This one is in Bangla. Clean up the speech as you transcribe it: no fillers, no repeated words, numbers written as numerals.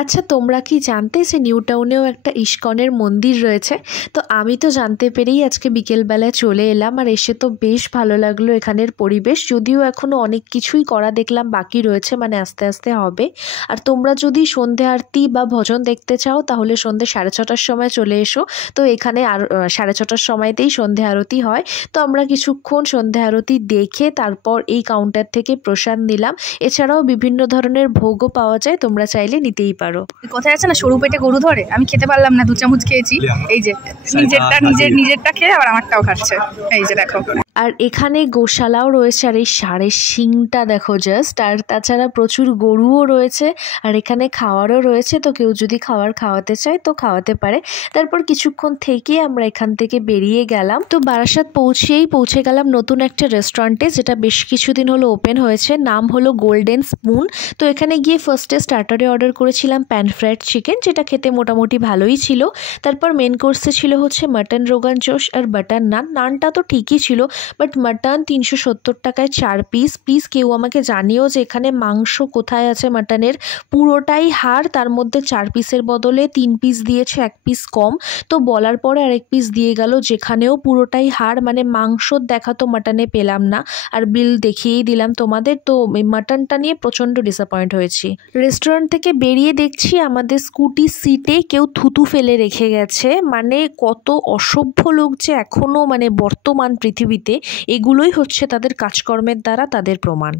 আচ্ছা, তোমরা কি জানতে যে নিউ টাউনেও একটা ইস্কনের মন্দির রয়েছে? তো আমি তো জানতে পেরেই আজকে বিকেলবেলায় চলে এলাম, আর এসে তো বেশ ভালো লাগলো এখানের পরিবেশ। যদিও এখনও অনেক কিছুই করা দেখলাম বাকি রয়েছে, মানে আস্তে আস্তে হবে। আর তোমরা যদি সন্ধে আরতি বা ভজন দেখতে চাও তাহলে সন্ধে 6:30টার সময় চলে এসো। তো এখানে আর 6:30টার সময়তেই সন্ধে আরতি হয়। তো আমরা কিছুক্ষণ সন্ধে আরতি দেখে তারপর এই কাউন্টার থেকে প্রসাদ নিলাম। এছাড়াও বিভিন্ন ধরনের ভোগও পাওয়া যায়, তোমরা চাইলে নিতেই পারো। কোথায় আছে না, সরু পেটে গরু ধরে, আমি খেতে পারলাম না, 2 চামচ খেয়েছি। এই যে নিজেরটা খেয়ে আবার আমারটাও খাচ্ছে, এই যে দেখো। আর এখানে গোশালাও রয়েছে, আর এই ষাঁড়ের শিংটা দেখো জাস্ট। আর তাছাড়া প্রচুর গরুও রয়েছে, আর এখানে খাওয়ারও রয়েছে। তো কেউ যদি খাওয়াতে চায় তো খাওয়াতে পারে। তারপর কিছুক্ষণ থেকে আমরা এখান থেকে বেরিয়ে গেলাম। তো বারাসাত পৌঁছে গেলাম নতুন একটা রেস্টুরেন্টে, যেটা বেশ কিছুদিন হলো ওপেন হয়েছে। নাম হলো গোল্ডেন স্পুন। তো এখানে গিয়ে ফার্স্টে স্টার্টারে অর্ডার করেছিলাম প্যান ফ্রাইড চিকেন, যেটা খেতে মোটামুটি ভালোই ছিল। তারপর মেন কোর্সে ছিল হচ্ছে মাটন রোগান জোশ আর বাটার নানটা তো ঠিকই ছিল, বাট মাটন 370 টাকায় 4 পিস। প্লিজ কেউ আমাকে জানিও যে এখানে মাংস কোথায় আছে মাটনের। পুরোটাই হাড়, তার মধ্যে 4 পিসের বদলে 3 পিস দিয়েছে, 1 পিস কম। তো বলার পরে আরেক পিস দিয়ে গেল, যেখানেও পুরোটাই হাড়, মানে মাংসর দেখা তো মাটনে পেলাম না। আর বিল দেখিয়েই দিলাম তোমাদের। তো মাটনটা নিয়ে প্রচণ্ড ডিসঅ্যাপয়েন্ট হয়েছি। রেস্টুরেন্ট থেকে বেরিয়ে দেখছি আমাদের স্কুটি সিটে কেউ থুতু ফেলে রেখে গেছে। মানে কত অসভ্য লোক যে এখনও মানে বর্তমান পৃথিবীতে, এগুলোই হচ্ছে তাদের কাজকর্মের দ্বারা তাদের প্রমাণ।